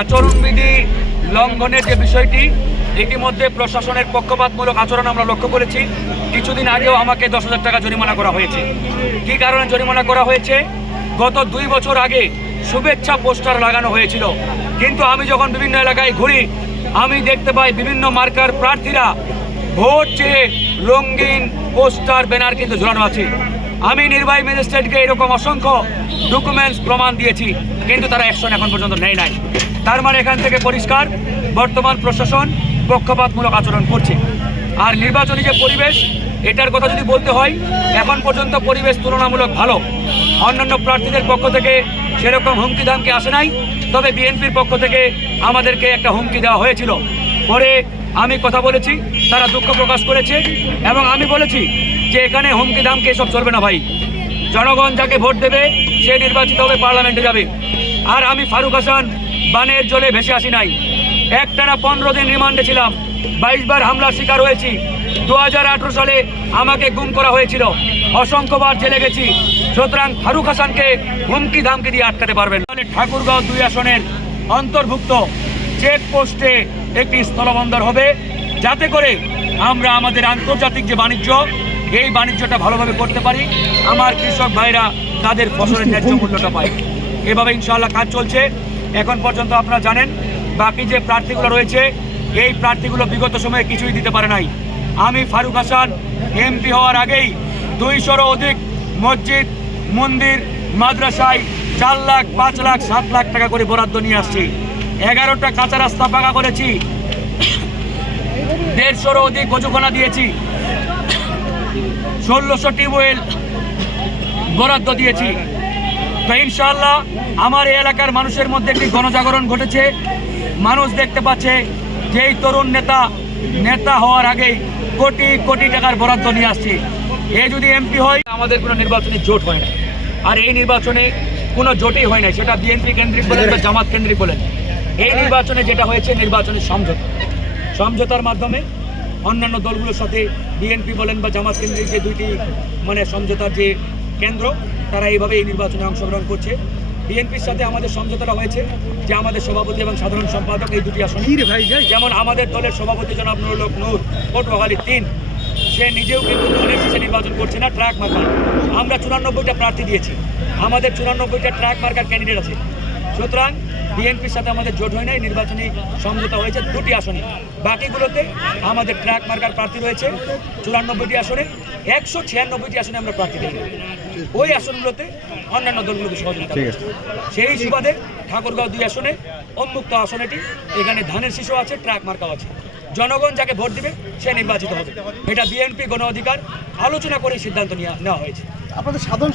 আচরণবিধি লঙ্ঘনের যে বিষয়টি, ইতিমধ্যে প্রশাসনের পক্ষপাতমূলক আচরণ আমরা লক্ষ্য করেছি। কিছুদিন আগেও আমাকে 10,000 টাকা জরিমানা করা হয়েছে। কী কারণে জরিমানা করা হয়েছে? গত 2 বছর আগে শুভেচ্ছা পোস্টার লাগানো হয়েছিল, কিন্তু আমি যখন বিভিন্ন এলাকায় ঘুরি আমি দেখতে পাই বিভিন্ন মার্কার প্রার্থীরা ভোট চেয়ে রঙিন পোস্টার ব্যানার কিন্তু ঝুলানো আছে। আমি নির্বাহী ম্যাজিস্ট্রেটকে এরকম অসংখ্য ডকুমেন্টস প্রমাণ দিয়েছি, কিন্তু তারা অ্যাকশন এখন পর্যন্ত নেয় নাই। তার মানে এখান থেকে পরিষ্কার বর্তমান প্রশাসন পক্ষপাতমূলক আচরণ করছে। আর নির্বাচনী যে পরিবেশ, এটার কথা যদি বলতে হয়, এখন পর্যন্ত পরিবেশ তুলনামূলক ভালো। অন্যান্য প্রার্থীদের পক্ষ থেকে সেরকম হুমকি ধামকি আসে নাই, তবে বিএনপির পক্ষ থেকে আমাদেরকে একটা হুমকি দেওয়া হয়েছিল। পরে আমি কথা বলেছি, তারা দুঃখ প্রকাশ করেছে এবং আমি বলেছি যে এখানে হুমকি ধামকি এসব চলবে না ভাই। জনগণ যাকে ভোট দেবে সে নির্বাচিত হবে, পার্লামেন্টে যাবে। আর আমি ফারুক হাসান বানের জলে ভেসে আসি নাই। একটানা 15 দিন রিমান্ডে ছিলাম, 22 বার হামলার শিকার হয়েছি। 2018 সালে আমাকে গুম করা হয়েছিল, অসংখ্যবার জেলে গেছি। সুতরাং ফারুক হাসানকে হুমকি ধামকি দিয়ে আটকাতে পারবেন না। ঠাকুরগাঁও 2 আসনের অন্তর্ভুক্ত চেকপোস্টে একটি স্থলবন্দর হবে, যাতে করে আমরা আমাদের আন্তর্জাতিক যে বাণিজ্য, এই বাণিজ্যটা ভালোভাবে করতে পারি, আমার কৃষক ভাইরা তাদের ফসলের ন্যায্য মূল্যটা পায়। এভাবে ইনশাআল্লাহ কাজ চলছে। এখন পর্যন্ত আপনারা জানেন বাকি যে প্রার্থীগুলো রয়েছে, এই প্রার্থীগুলো বিগত সময়ে কিছুই দিতে পারে নাই। আমি ফারুক হাসান এমপি হওয়ার আগেই 200-রও অধিক মসজিদ, মন্দির, মাদ্রাসায় 4 লাখ, 5 লাখ, 7 লাখ টাকা করে বরাদ্দ নিয়ে আসছি। 11টা কাঁচা রাস্তা পাকা করেছি, 150-রও অধিক গজুখানা দিয়েছি, 1600 টিউবওয়েল বরাদ্দ দিয়েছি। তো ইনশাআল্লাহ আমার এই এলাকার মানুষের মধ্যে একটি গণজাগরণ ঘটেছে। মানুষ দেখতে পাচ্ছে যে এই তরুণ নেতা হওয়ার আগেই কোটি কোটি টাকার বরাদ্দ নিয়ে আসছে। এ যদি এমপি হয়, আমাদের কোনো নির্বাচনী জোট হয় না। আর এই নির্বাচনে কোনো জোটই হয় নাই, সেটা বিএনপি কেন্দ্রিক বলেন বা জামাত কেন্দ্রিক বলেন। এই নির্বাচনে যেটা হয়েছে নির্বাচনের সমঝোতার মাধ্যমে অন্যান্য দলগুলোর সাথে বিএনপি বলেন বা জামাত কেন্দ্রিক যে দুইটি সমঝোতার যে কেন্দ্র, তারা এইভাবে এই নির্বাচনে অংশগ্রহণ করছে। বিএনপির সাথে আমাদের সমঝোতাটা হয়েছে যে আমাদের সভাপতি এবং সাধারণ সম্পাদক এই দুটি আসন, যেমন আমাদের দলের সভাপতি জনাব নুরুল হক নূর, পটুয়াখালী 3, সে নিজেও কিন্তু ধানের শীষে নির্বাচন করছে না, ট্রাক মার্কার। আমরা 94টা প্রার্থী দিয়েছি, আমাদের 94টা ট্রাক মার্কার ক্যান্ডিডেট আছে। সুতরাং বিএনপির সাথে আমাদের জোট হয় নাই, নির্বাচনী সমঝোতা হয়েছে 2টি আসনে। বাকিগুলোতে আমাদের ট্রাক মার্কার প্রার্থী রয়েছে 94টি আসনে, 196টি আসনে আমরা প্রার্থী দিই। ওই আসনগুলোতে অন্যান্য দলগুলোকে সহযোগিতা করছে। সেই সুবাদে ঠাকুরগাঁও 2 আসনে উন্মুক্ত আসনেটি, এখানে ধানের শীষও আছে, ট্রাক মার্কাও আছে। জনগণ যাকে ভোট দিবে সে নির্বাচিত হবে। এটা বিএনপি গণ অধিকার আলোচনা করে সিদ্ধান্ত নেওয়া হয়েছে। আপনাদের সাধারণ